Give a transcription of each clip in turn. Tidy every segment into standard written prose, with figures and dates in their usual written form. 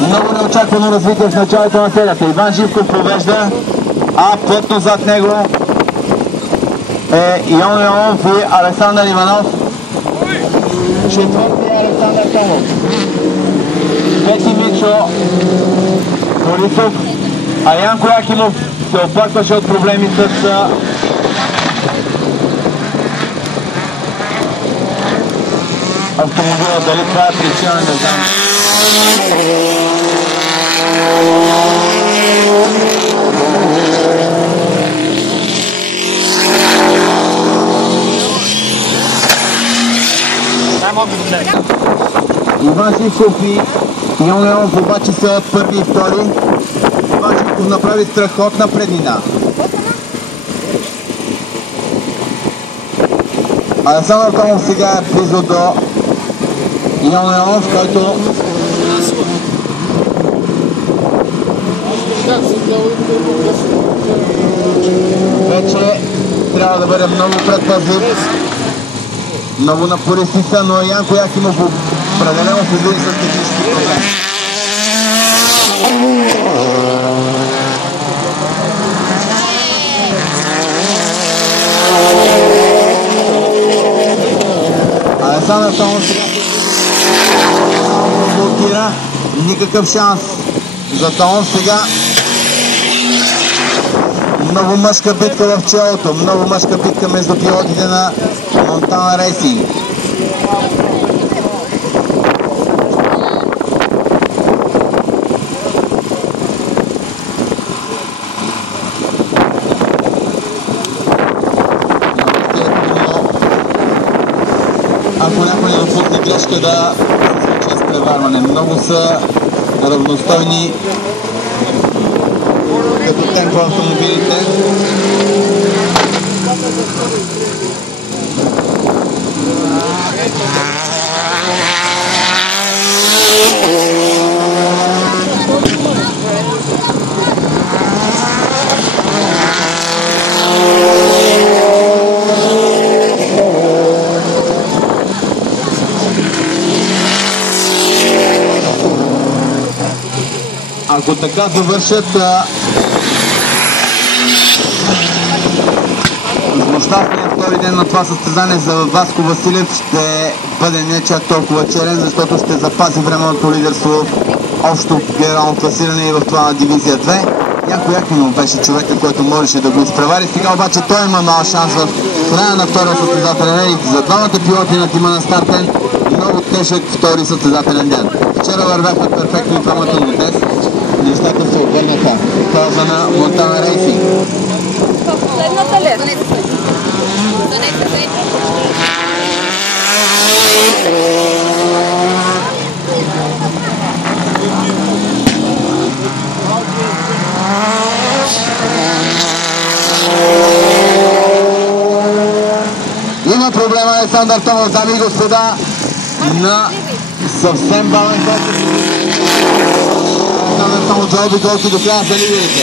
Много неочаквано развитие в началото на серията. Иван Живков повежда, а плътно зад него е Йон Йонов и Александър Иванов. Четвърти е Александър Томов. Пети Мичо Борисов, а Янко Якимов се оплакваше от проблеми с автомобила. Дали това е причина, не знам. Иван Живков и Йон Йонов обаче са от първи и втори. Иван Живков направи страхотна преднина. Александър Томов сега е близо до Йон Йонов, който вече трябва да бъде много предпазлив. Много напористи са, но Янко Якимов определено се движи с технически проблем. Александър Томов сега блокира. Никакъв шанс за Томов сега. Много мъжка битка в челото, много мъжка битка между пилотите на Монтана Рейсинг. Ако някой не допусне грешка, да се случи изпреварване. Много са равностойни като темпо автомобилите. Ако така завършат, злощастният втори ден на това състезание за Васко Василев ще бъде не чак толкова черен, защото ще запази временното лидерство в общо генерално класиране и в това на дивизия 2. Янко Якимов беше човека, който можеше да го изпревари. Сега обаче той има мал шанс в края на втория състезателен ден. За двамата пилоти на тима на стартен много тежък втори състезателен ден. Вчера вървяха перфектно двамата, но днес нещата се обърнаха в полза на Монтана Рейсинг. Последната ли? Има проблема Александър Томов, дами и господа, на съвсем бавен ход. Александър Томов за обиколки до края за лидерите.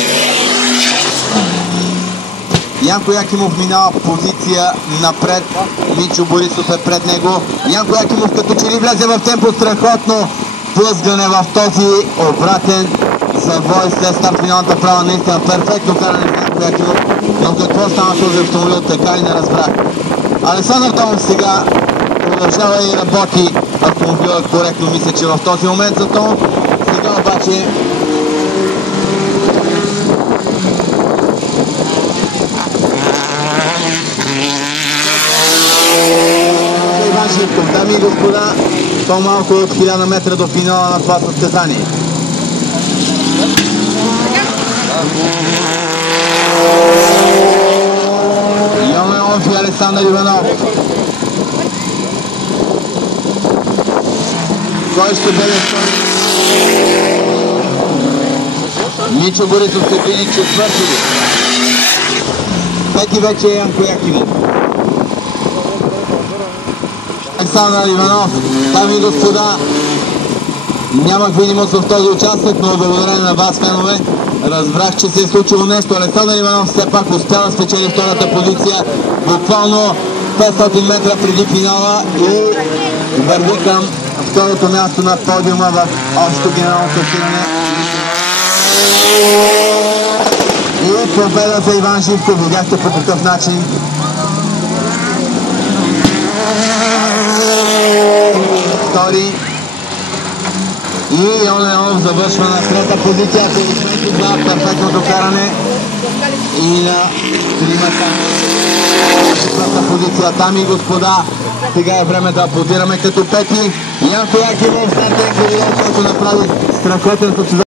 Янко Якимов минава позиция напред. Мичо Борисов е пред него. Янко Якимов като че ли влезе в темпо, страхотно плъзгане в този обратен завой след старт финалната права. Наистина перфектно каране на Янко Якимов. Но какво стана този автомобил, така и не разбрах. Александър Томов сега продължава и работи автомобила коректно, мисля, че в този момент за Томов. Сега обаче Иван Живков, дами и господа, по-малко от 1000 метра до финала на това състезание. Йон Йонов и Александър Иванов. Кой ще бъде втори? Мичо Борисов се види четвърти. Пети вече е Янко Якимов. Александър Иванов, дами и господа, нямах видимост в този участък, но благодарение на вас, фенове, разбрах, че се е случило нещо. Александър Иванов все пак успя да спечели втората позиция, буквално 500 метра преди финала и върви към второто място на подиума в общо генерално класиране. И победа за Иван Живков. Видяхте по какъв начин. Втори. И Йон Леонов завършва на трета позиция. Аплодисменти за перфектното каране. И на тримата. Четвърта позиция. Дами и господа, сега е време да аплодираме като пети Янко Якимов, стартен Кирилов, който направи страхотен състезание.